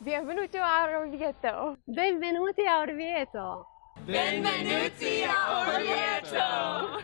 Benvenuti a Orvieto. Benvenuti a Orvieto. Benvenuti a Orvieto.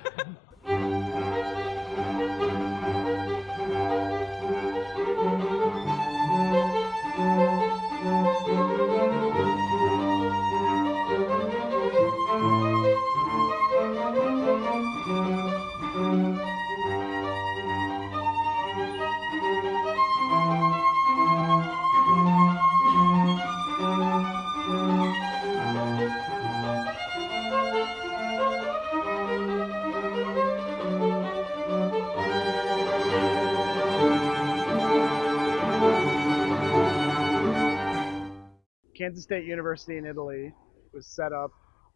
Kansas State University in Italy was set up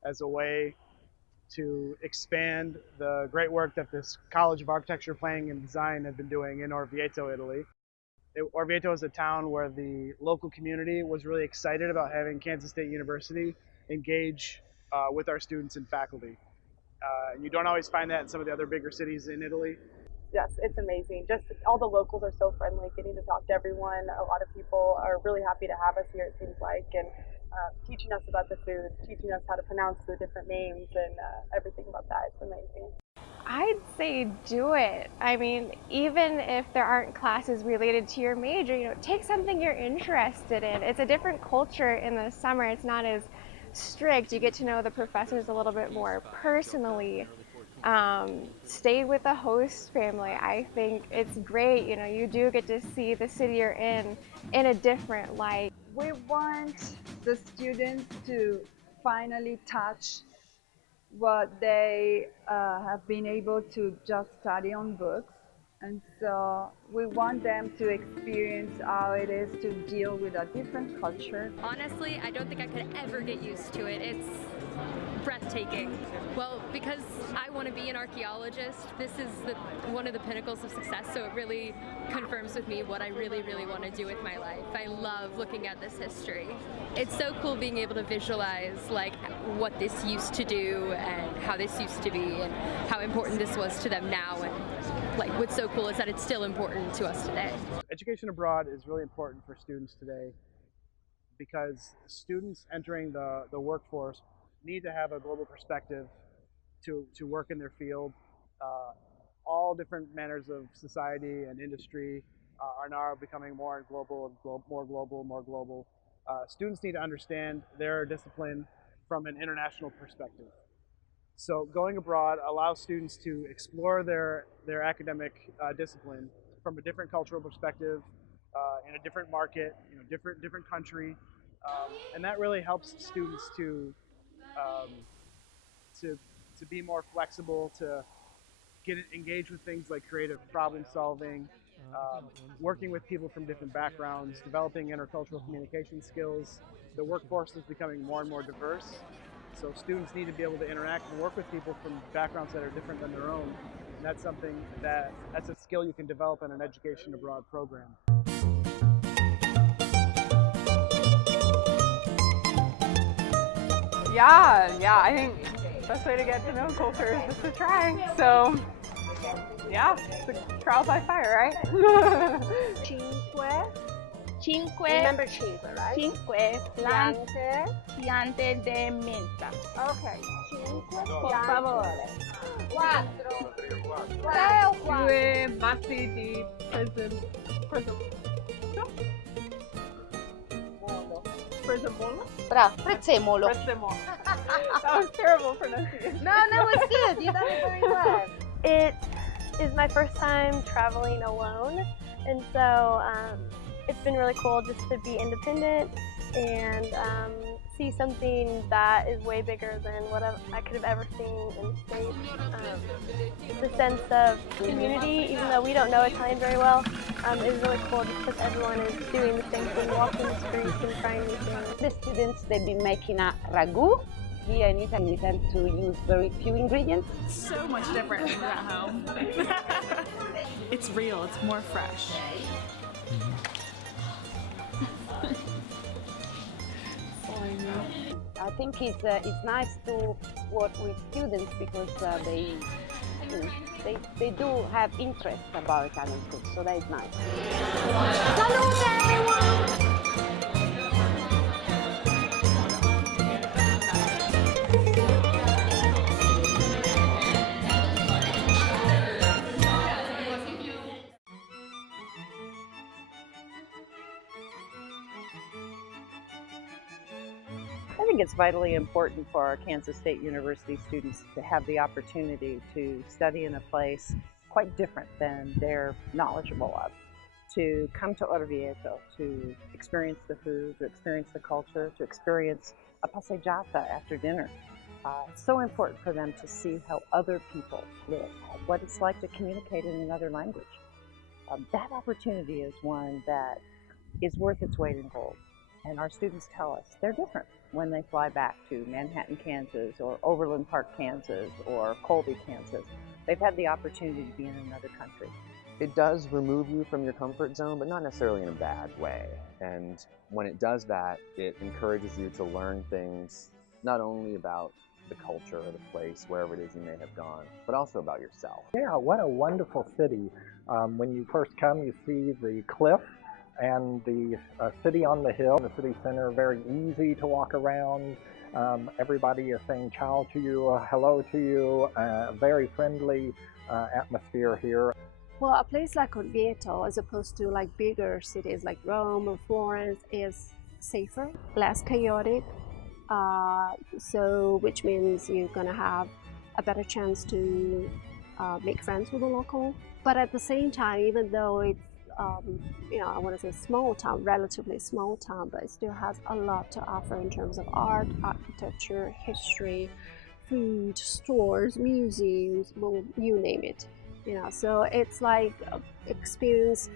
as a way to expand the great work that this College of Architecture, Planning, and Design had been doing in Orvieto, Italy. Orvieto is a town where the local community was really excited about having Kansas State University engage with our students and faculty. And you don't always find that in some of the other bigger cities in Italy. Yes, it's amazing. Just all the locals are so friendly, getting to talk to everyone. A lot of people are really happy to have us here, it seems like, and teaching us about the food, teaching us how to pronounce the different names and everything about that. It's amazing. I'd say do it. I mean, even if there aren't classes related to your major, take something you're interested in. It's a different culture in the summer. It's not as strict. You get to know the professors a little bit more personally. Stay with the host family. I think it's great. You do get to see the city you're in a different light. We want the students to finally touch what they have been able to just study on books, and so we want them to experience how it is to deal with a different culture. Honestly, I don't think I could ever get used to it. It's breathtaking. Well, because I want to be an archaeologist, this is one of the pinnacles of success, so it really confirms with me what I really, really want to do with my life. I love looking at this history. It's so cool being able to visualize what this used to do and how this used to be and how important this was to them now, and what's so cool is that it's still important to us today. Education abroad is really important for students today because students entering the workforce need to have a global perspective to work in their field. All different manners of society and industry are now becoming more global. Students need to understand their discipline from an international perspective. So going abroad allows students to explore their academic discipline from a different cultural perspective, in a different market, different country, and that really helps students to be more flexible, to get engaged with things like creative problem solving, working with people from different backgrounds, developing intercultural communication skills. The workforce is becoming more and more diverse, so students need to be able to interact and work with people from backgrounds that are different than their own. And that's that's a skill you can develop in an education abroad program. Yeah, I think the best way to get to know culture is just to try. So, yeah, it's a trial by fire, right? Cinque. Remember cinque, right? Cinque piante de menta. Okay. Cinque Por piante. favore. Quattro. Tre o Due batti di prezzemolo. Bravo, prezzemolo. Prezzemolo. That was terrible pronunciation. No, it's good. You done it very well. It is my first time traveling alone, and so it's been really cool just to be independent and see something that is way bigger than what I could have ever seen in the States. The sense of community, even though we don't know Italian very well, is really cool just because everyone is doing the same thing, walking the streets and trying new things. The students, they've been making a ragu. Here in Italy, we tend to use very few ingredients. So much different from at home. It's real, it's more fresh. I think it's nice to work with students because they do have interest about Italian food, so that is nice. Salute everyone! think it's vitally important for our Kansas State University students to have the opportunity to study in a place quite different than they're knowledgeable of. To come to Orvieto, to experience the food, to experience the culture, to experience a passeggiata after dinner. It's so important for them to see how other people live, what it's like to communicate in another language. That opportunity is one that is worth its weight in gold. And our students tell us they're different when they fly back to Manhattan, Kansas, or Overland Park, Kansas, or Colby, Kansas. They've had the opportunity to be in another country. It does remove you from your comfort zone, but not necessarily in a bad way. And when it does that, it encourages you to learn things not only about the culture or the place, wherever it is you may have gone, but also about yourself. Yeah, what a wonderful city. When you first come, you see the cliff and the city on the hill, the city center, very easy to walk around. Everybody is saying ciao to you, hello to you, very friendly atmosphere here. Well, a place like Orvieto, as opposed to like bigger cities like Rome or Florence, is safer, less chaotic, so which means you're gonna have a better chance to make friends with the local. But at the same time, even though it's I want to say small town, relatively small town, but it still has a lot to offer in terms of art, architecture, history, food, stores, museums, well, you name it. So it's like experiencing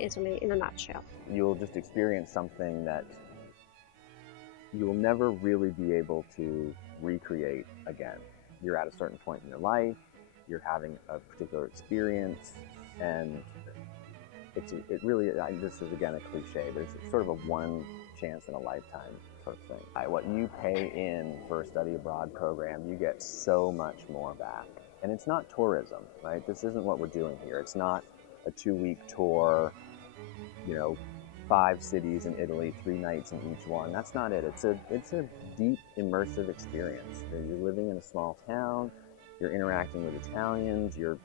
Italy in a nutshell. You'll just experience something that you will never really be able to recreate again. You're at a certain point in your life, you're having a particular experience, and it really, this is again a cliche, but it's sort of a one chance in a lifetime sort of thing. What you pay in for a study abroad program, you get so much more back. And it's not tourism, right? This isn't what we're doing here. It's not a 2-week tour, 5 cities in Italy, 3 nights in each one. That's not it. It's a deep, immersive experience. You're living in a small town, you're interacting with Italians, you're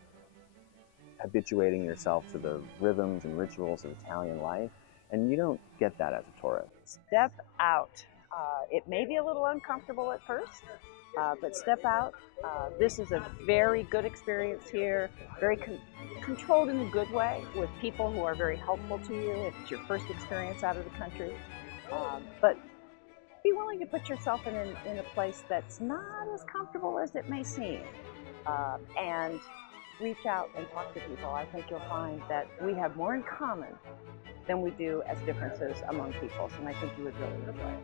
habituating yourself to the rhythms and rituals of Italian life, and you don't get that as a tourist. Step out. It may be a little uncomfortable at first, but step out. This is a very good experience here, very controlled in a good way, with people who are very helpful to you if it's your first experience out of the country. But be willing to put yourself in a place that's not as comfortable as it may seem, and reach out and talk to people. I think you'll find that we have more in common than we do as differences among peoples, and I think you would really enjoy it.